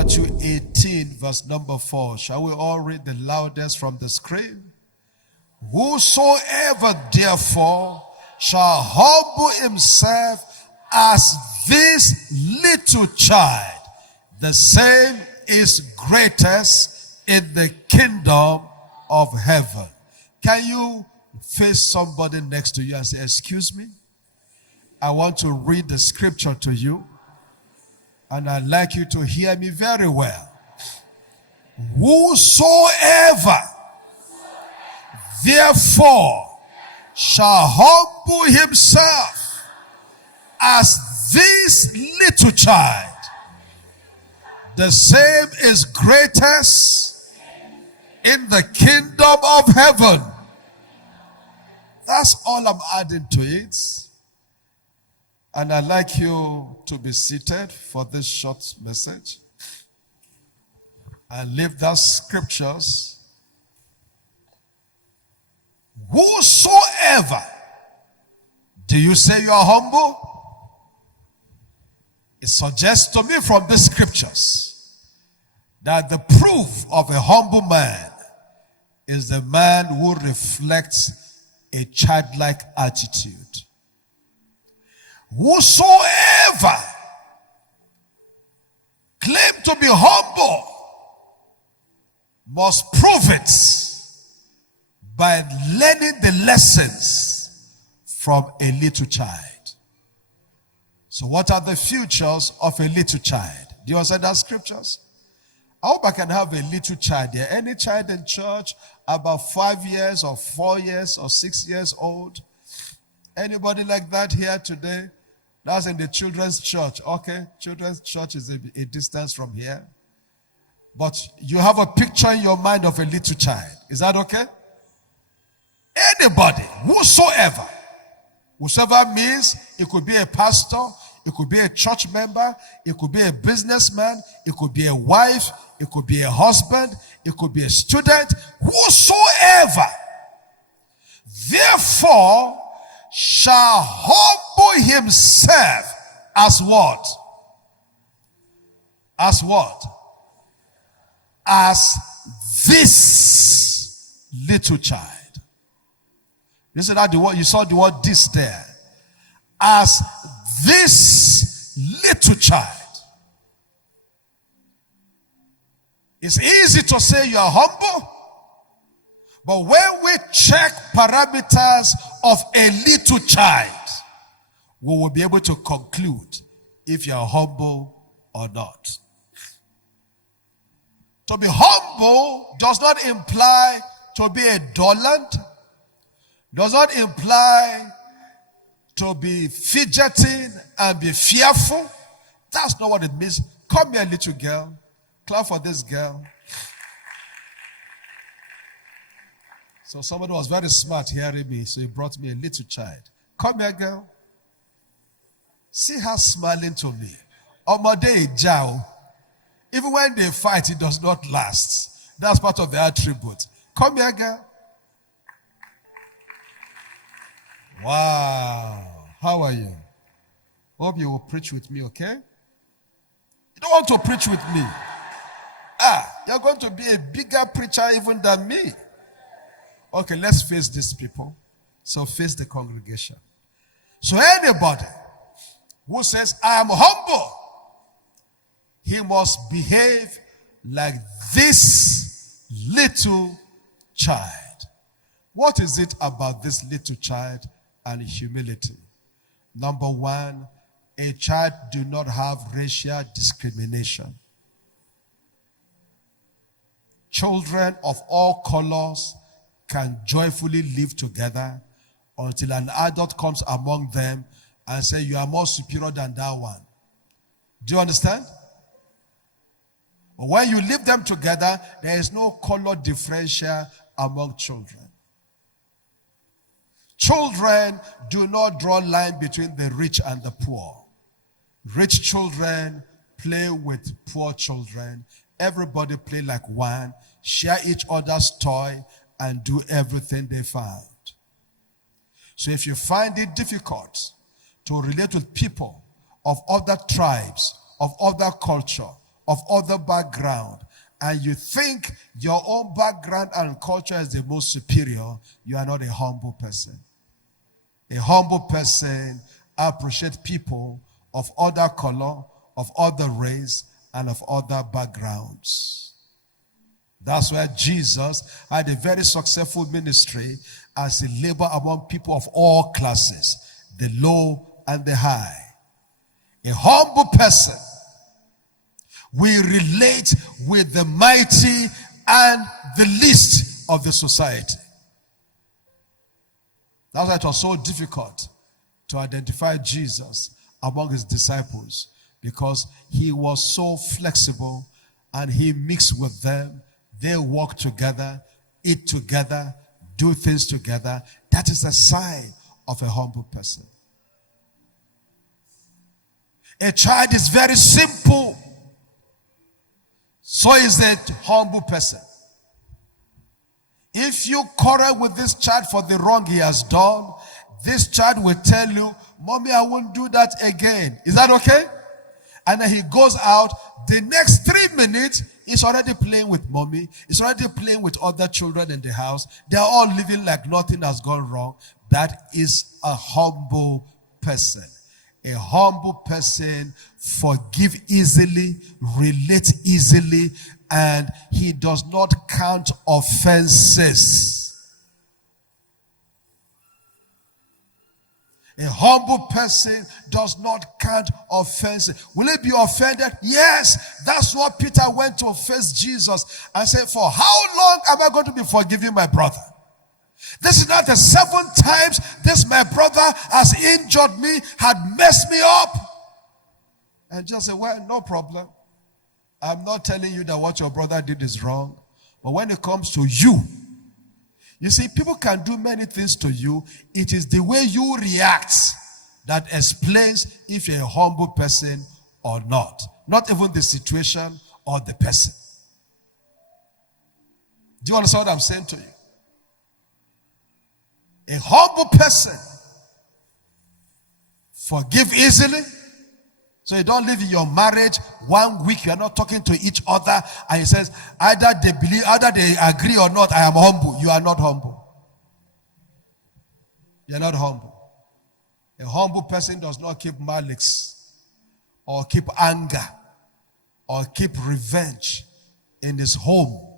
Matthew 18, verse number 4. Shall we all read the loudest from the screen? Whosoever therefore shall humble himself as this little child, the same is greatest in the kingdom of heaven. Can you face somebody next to you and say, excuse me? I want to read the scripture to you, and I'd like you to hear me very well. Whosoever therefore shall humble himself as this little child, the same is greatest in the kingdom of heaven. That's all I'm adding to it. And I'd like you to be seated for this short message and leave those scriptures. Whosoever, do you say you are humble? It suggests to me from the scriptures that the proof of a humble man is the man who reflects a childlike attitude. Whosoever claim to be humble must prove it by learning the lessons from a little child. So what are the futures of a little child? Do you understand that scriptures? I hope I can have a little child there. Any child in church about 5 years or 4 years or 6 years old? Anybody like that here today? That's in the children's church. Okay, children's church is a distance from here. But you have a picture in your mind of a little child. Is that okay? Anybody, whosoever. Whosoever means it could be a pastor, it could be a church member, it could be a businessman, it could be a wife, it could be a husband, it could be a student. Whosoever, therefore, shall humble himself as what? As what? As this little child. You see that the word, you saw the word this there. As this little child. It's easy to say you are humble, but when we check parameters of a little child, we will be able to conclude if you are humble or not. To be humble does not imply to be a dullard, does not imply to be fidgeting and be fearful. That's not what it means. Come here, little girl. Clap for this girl. So somebody was very smart hearing me, so he brought me a little child. Come here, girl. See her smiling to me. Omode Jao. Even when they fight, it does not last. That's part of the attribute. Come here, girl. Wow. How are you? Hope you will preach with me, okay? You don't want to preach with me. You're going to be a bigger preacher even than me. Okay, let's face these people. So face the congregation. So anybody who says, I am humble, he must behave like this little child. What is it about this little child and humility? Number one, a child do not have racial discrimination. Children of all colors can joyfully live together until an adult comes among them and says, you are more superior than that one. Do you understand? But when you leave them together, there is no color differential among children. Children do not draw line between the rich and the poor. Rich children play with poor children. Everybody play like one, share each other's toy, and do everything they found. So if you find it difficult to relate with people of other tribes, of other culture, of other background, and you think your own background and culture is the most superior, you are not a humble person. A humble person appreciates people of other color, of other race, and of other backgrounds. That's why Jesus had a very successful ministry as he labored among people of all classes, the low and the high. A humble person will relate with the mighty and the least of the society. That's why it was so difficult to identify Jesus among his disciples, because he was so flexible and he mixed with them. They walk together, eat together, do things together. That is a sign of a humble person. A child is very simple. So is a humble person. If you quarrel with this child for the wrong he has done, this child will tell you, "Mommy, I won't do that again." Is that okay? And then he goes out. The next 3 minutes, he's already playing with mommy. He's already playing with other children in the house. They are all living like nothing has gone wrong. That is a humble person. A humble person forgive easily, relate easily, and he does not count offenses. A humble person does not count offenses. Will he be offended? Yes. That's what Peter went to face Jesus and said, "For how long am I going to be forgiving my brother? This is not the 7th time this my brother has injured me, had messed me up." And just say, "Well, no problem. I'm not telling you that what your brother did is wrong. But when it comes to you, you see, people can do many things to you. It is the way you react that explains if you're a humble person or not. Not even the situation or the person." Do you understand what I'm saying to you? A humble person forgive easily. So you don't live in your marriage 1 week, you are not talking to each other, and he says, either they believe, either they agree or not, I am humble. You are not humble. You are not humble. A humble person does not keep malice, or keep anger, or keep revenge in his home.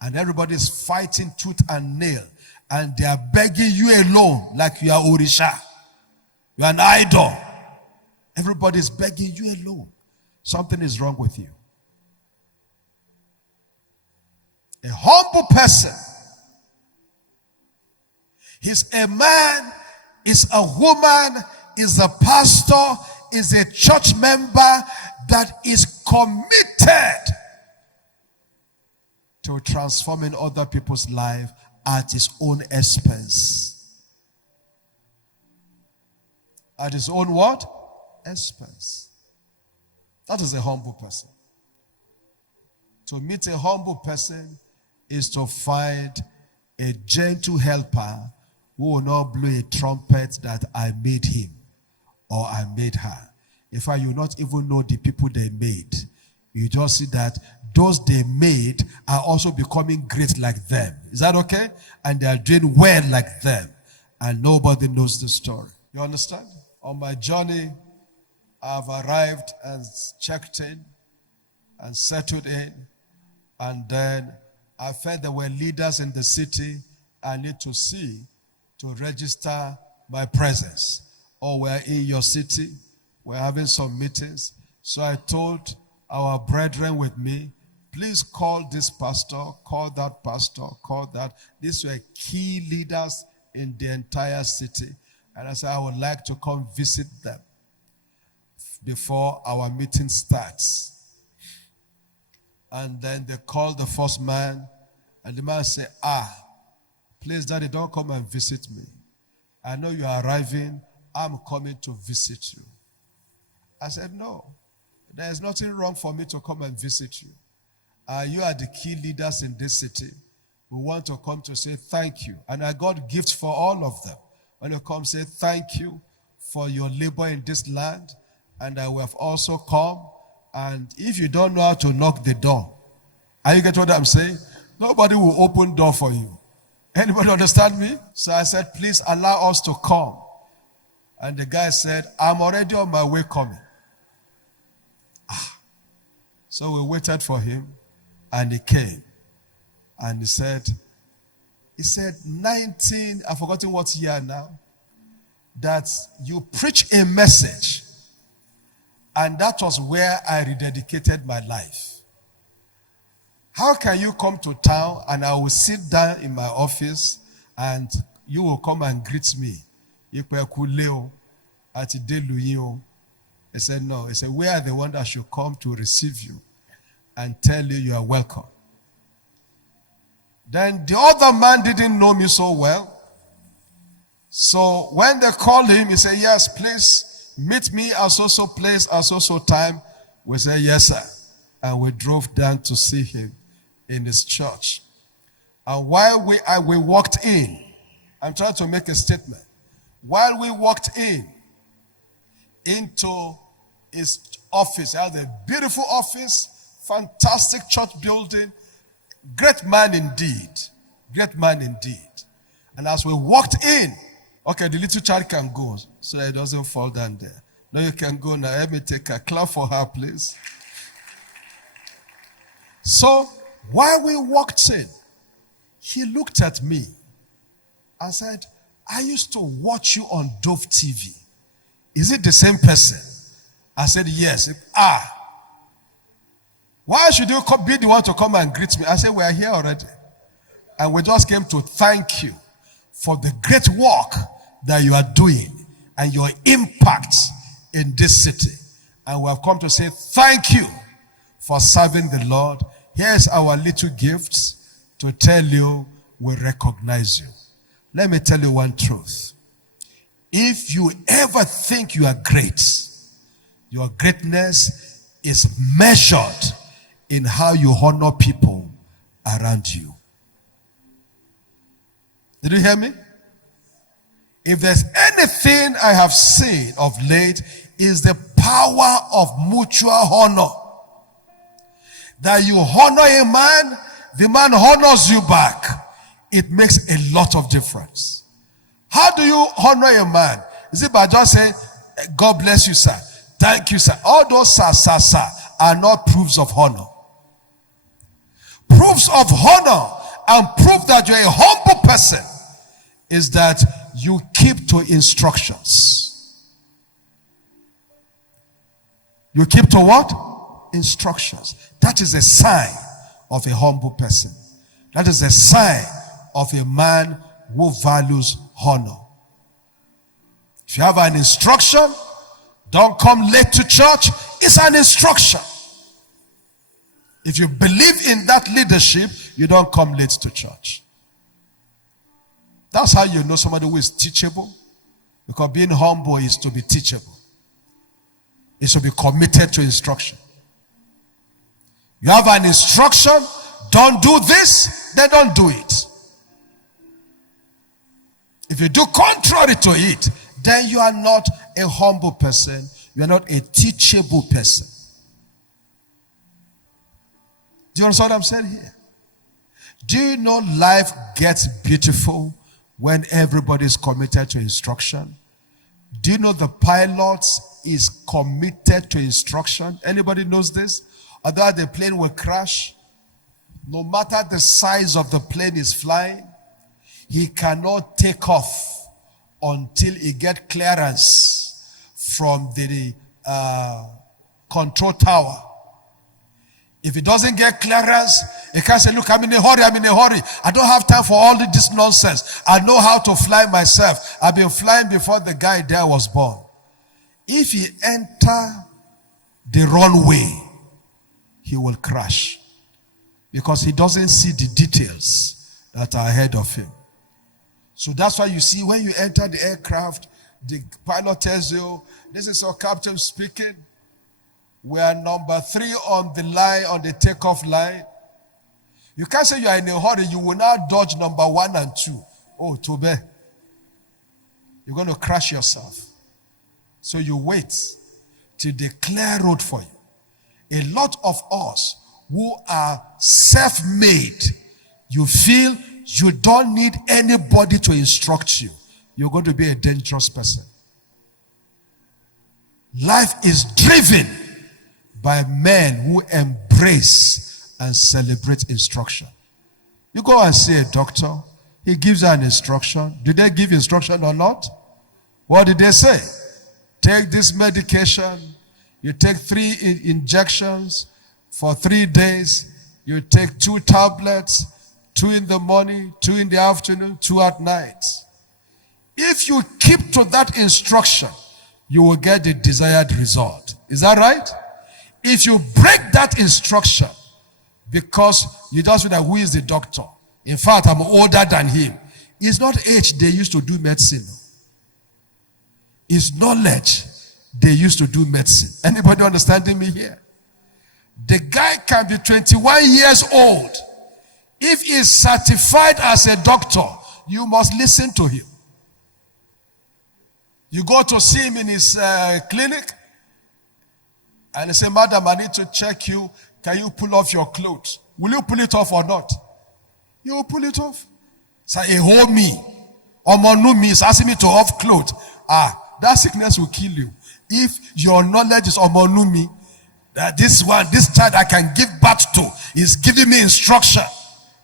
And everybody is fighting tooth and nail, and they are begging you alone like you are Orisha. You are an idol. Everybody is begging you alone. Something is wrong with you. A humble person is a man, is a woman, is a pastor, is a church member that is committed to transforming other people's life at his own expense. At his own what? Expense. That is a humble person. To meet a humble person is to find a gentle helper who will not blow a trumpet that I made him or I made her. In fact, you will not even know the people they made. You just see that those they made are also becoming great like them. Is that okay? And they are doing well like them. And nobody knows the story. You understand? On my journey, I've arrived and checked in and settled in. And then I felt there were leaders in the city I need to see to register my presence. Oh, we're in your city. We're having some meetings. So I told our brethren with me, please call this pastor, call that pastor, call that. These were key leaders in the entire city. And I said, I would like to come visit them before our meeting starts. And then they called the first man, and the man said, please, Daddy, don't come and visit me. I know you are arriving. I'm coming to visit you. I said, no, there is nothing wrong for me to come and visit you. You are the key leaders in this city. We want to come to say thank you. And I got gifts for all of them. When you come, say thank you for your labor in this land. And I have also come And if you don't know how to knock the door, are you getting what I'm saying? Nobody will open door for you. Anybody understand me? So I said, please allow us to come. And the guy said, I'm already on my way coming. So we waited for him, and he came. And he said 19, I've forgotten what year now, that you preach a message. And that was where I rededicated my life. How can you come to town and I will sit down in my office and you will come and greet me? He said, no. He said, we are the one that should come to receive you and tell you are welcome. Then the other man didn't know me so well. So when they called him, he said, yes, please meet me at so place at so time. We said, yes, sir. And we drove down to see him in his church. And while we walked in, I'm trying to make a statement. While we walked into his office, he had a beautiful office, fantastic church building, great man indeed. Great man indeed. And as we walked in, okay, the little child can go so it doesn't fall down there. No, you can go now. Let me take a clap for her, please. So, while we walked in, he looked at me and said, I used to watch you on Dove TV. Is it the same person? I said, yes. Why should you be the one to come and greet me? I said, we are here already. And we just came to thank you for the great work that you are doing and your impact in this city. And we have come to say thank you for serving the Lord. Here's our little gifts to tell you we recognize you. Let me tell you one truth. If you ever think you are great, your greatness is measured in how you honor people around you. Did you hear me? If there's anything I have seen of late, is the power of mutual honor. That you honor a man, the man honors you back. It makes a lot of difference. How do you honor a man? Is it by just saying, God bless you, sir. Thank you, sir. All those sir are not proofs of honor. Proofs of honor and proof that you're a humble person is that you keep to instructions. You keep to what? Instructions. That is a sign of a humble person. That is a sign of a man who values honor. If you have an instruction, don't come late to church. It's an instruction. If you believe in that leadership, you don't come late to church. That's how you know somebody who is teachable. Because being humble is to be teachable. It's to be committed to instruction. You have an instruction, don't do this, then don't do it. If you do contrary to it, then you are not a humble person. You are not a teachable person. Do you understand what I'm saying here? Do you know life gets beautiful when everybody is committed to instruction? Do you know the pilot is committed to instruction? Anybody knows this? Although the plane will crash, no matter the size of the plane is flying, he cannot take off until he gets clearance from the control tower. If he doesn't get clearance, he can't say, look, I'm in a hurry. I don't have time for all this nonsense. I know how to fly myself. I've been flying before the guy there was born. If he enter the runway, he will crash. Because he doesn't see the details that are ahead of him. So that's why you see when you enter the aircraft, the pilot tells you, this is our captain speaking. We are number 3 on the line, on the takeoff line. You can't say you are in a hurry. You will now dodge number 1 and 2. Oh, Tobe. You're going to crash yourself. So you wait till they clear road for you. A lot of us who are self-made, you feel you don't need anybody to instruct you. You're going to be a dangerous person. Life is driven by men who embrace and celebrate instruction. You go and see a doctor, he gives you an instruction. Did they give instruction or not? What did they say? Take this medication. You take 3 injections for 3 days. You take 2 tablets, 2 in the morning, 2 in the afternoon, 2 at night. If you keep to that instruction, you will get the desired result. Is that right? If you break that instruction because you just know who is the doctor, in fact, I'm older than him. It's not age they used to do medicine. It's knowledge they used to do medicine. Anybody understanding me here? The guy can be 21 years old. If he's certified as a doctor, you must listen to him. You go to see him in his clinic, and he say, "Madam, I need to check you. Can you pull off your clothes?" Will you pull it off or not? You will pull it off. Say, "Hold me. Omonu me is asking me to off clothes." That sickness will kill you. If your knowledge is omonu me, that this child I can give birth to is giving me instruction,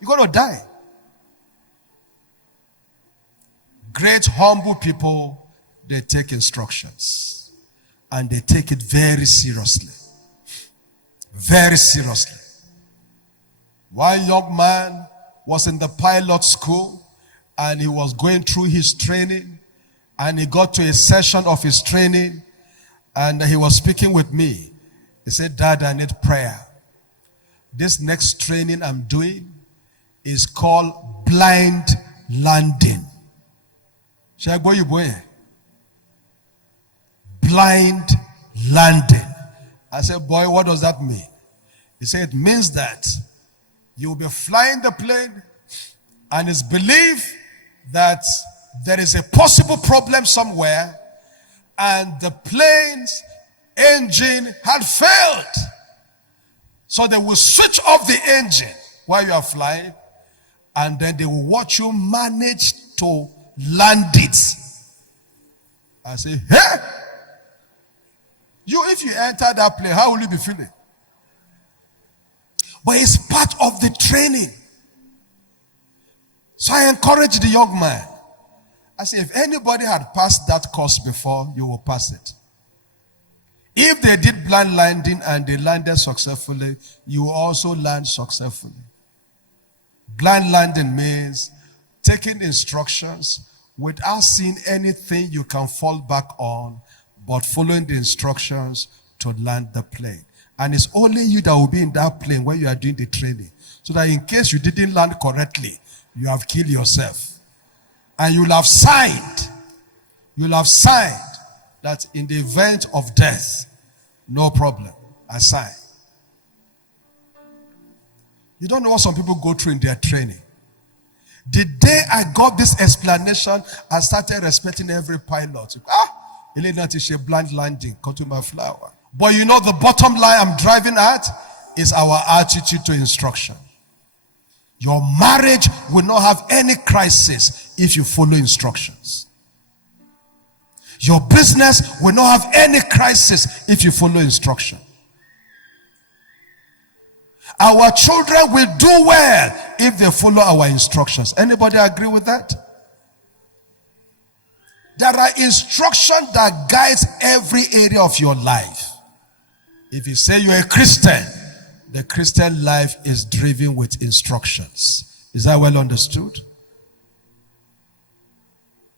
you're going to die. Great humble people, they take instructions and they take it very seriously. Very seriously. One young man was in the pilot school and he was going through his training, and he got to a session of his training and he was speaking with me. He said, "Dad, I need prayer. This next training I'm doing is called blind landing." Blind landing. I said, "Boy, what does that mean?" He said, "It means that you'll be flying the plane and it's believed that there is a possible problem somewhere and the plane's engine had failed. So they will switch off the engine while you are flying, and then they will watch you manage to land it." I say, "Hey! If you enter that plane, how will you be feeling?" But it's part of the training. So I encourage the young man. I say, if anybody had passed that course before, you will pass it. If they did blind landing and they landed successfully, you will also land successfully. Blind landing means taking instructions without seeing anything you can fall back on, but following the instructions to land the plane. And it's only you that will be in that plane when you are doing the training. So that in case you didn't land correctly, you have killed yourself. And you'll have signed that in the event of death, no problem, I sign. You don't know what some people go through in their training. The day I got this explanation, I started respecting every pilot. Elena Tisha blind landing, come to my flower. But you know the bottom line I'm driving at is our attitude to instruction. Your marriage will not have any crisis if you follow instructions. Your business will not have any crisis if you follow instruction. Our children will do well if they follow our instructions. Anybody agree with that? There are instructions that guides every area of your life. If you say you're a Christian, the Christian life is driven with instructions. Is that well understood?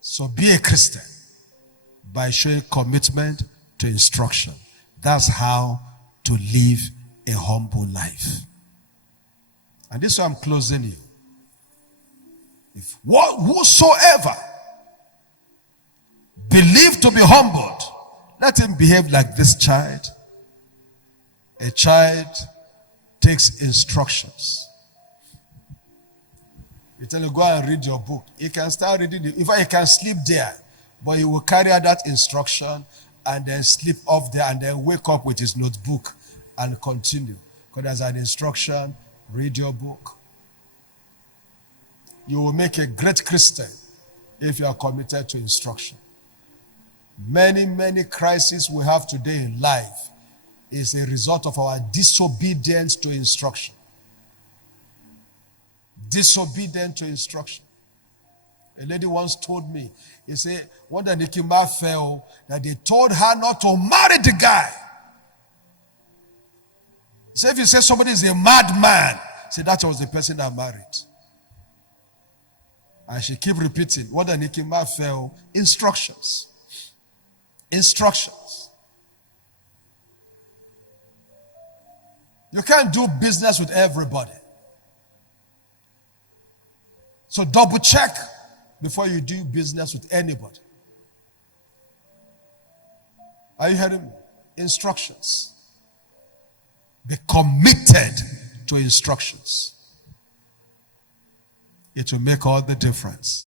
So be a Christian by showing commitment to instruction. That's how to live a humble life. And this is why I'm closing you. If whosoever believe to be humbled, let him behave like this child. A child takes instructions. You tell him, go and read your book. He can start reading it. In fact, he can sleep there. But he will carry out that instruction and then sleep off there and then wake up with his notebook and continue. Because there's an instruction, read your book. You will make a great Christian if you are committed to instruction. Many, many crises we have today in life is a result of our disobedience to instruction. Disobedient to instruction. A lady once told me, he said, when the Nikima fell, that they told her not to marry the guy. He said, if you say somebody is a madman, say that was the person that married. And she keep repeating, when the Nikima fell, instructions. Instructions. You can't do business with everybody. So double check before you do business with anybody. Are you hearing me? Instructions. Be committed to instructions. It will make all the difference.